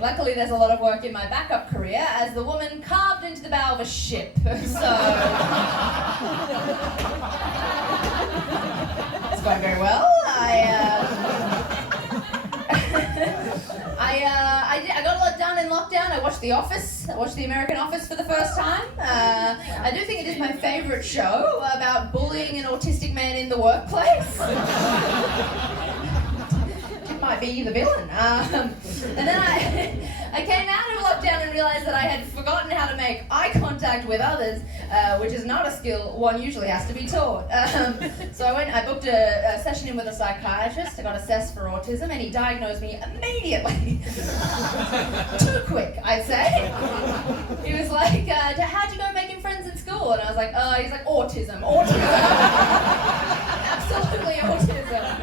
Luckily, there's a lot of work in my backup career as the woman carved into the bow of a ship. So it's going very well. I got a lot done in lockdown. I watched The Office. I watched The American Office for the first time. I do think it is my favourite show about bullying an autistic man in the workplace. It might be the villain. And then I came out of lockdown and realised that I had forgotten how to make eye contact with others, which is not a skill one usually has to be taught. So I booked a session in with a psychiatrist. I got assessed for autism, and he diagnosed me immediately. Too quick, I'd say. He was like, how'd you go making friends in school? And I was like, he's like, autism. Absolutely autism.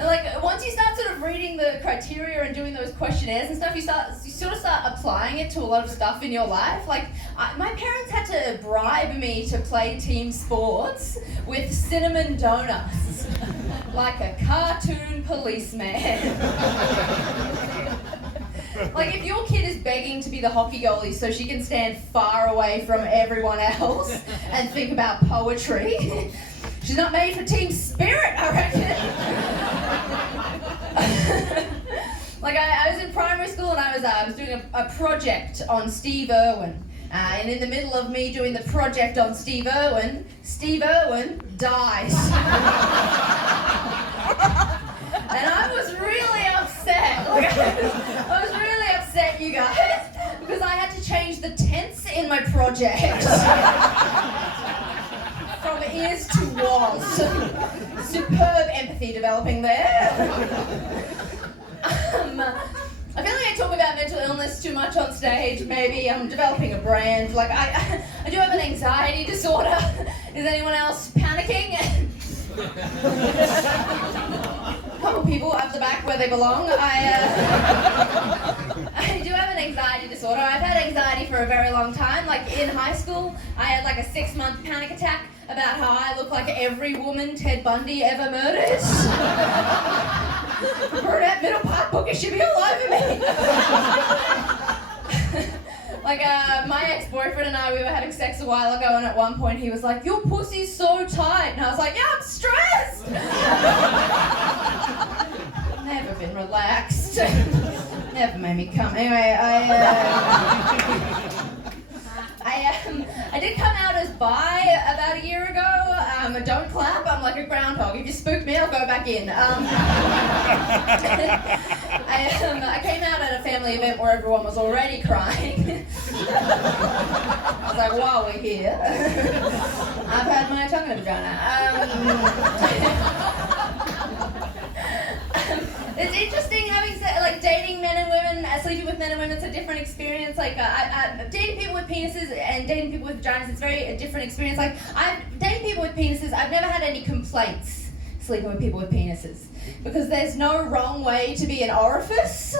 Like, once you start sort of reading the criteria and doing those questionnaires and stuff, you sort of start applying it to a lot of stuff in your life. Like, my parents had to bribe me to play team sports with cinnamon donuts, like a cartoon policeman. Like, if your kid is begging to be the hockey goalie so she can stand far away from everyone else and think about poetry, she's not made for team spirit, I reckon. Like, I was in primary school and I was doing a project on Steve Irwin. And in the middle of me doing the project on Steve Irwin dies. And I was really upset. I was really upset, you guys, because I had to change the tense in my project. From is to was. Superb empathy developing there. I feel like I talk about mental illness too much on stage. Maybe I'm developing a brand. Like, I do have an anxiety disorder. Is anyone else panicking? Couple people up the back where they belong. I do have an anxiety disorder. I've had anxiety for a very long time. Like, in high school, I had like a 6-month panic attack about how I look like every woman Ted Bundy ever murdered. Brunette, middle part, bookish, should be all over me. Like, my ex-boyfriend and I, we were having sex a while ago, and at one point he was like, "Your pussy's so tight." And I was like, "Yeah, I'm stressed." Never been relaxed. Never made me come. Anyway, I did come out as bi about a year ago. Don't clap, I'm like a groundhog. If you spook me, I'll go back in. I came out at a family event where everyone was already crying. I was like, while we're here, I've had my tongue in a vagina. It's interesting having dating men and women, sleeping with men and women. It's a different experience. Like, dating people with penises and dating people with vaginas, it's a different experience. Like, dating people with penises, I've never had any complaints sleeping with people with penises because there's no wrong way to be an orifice.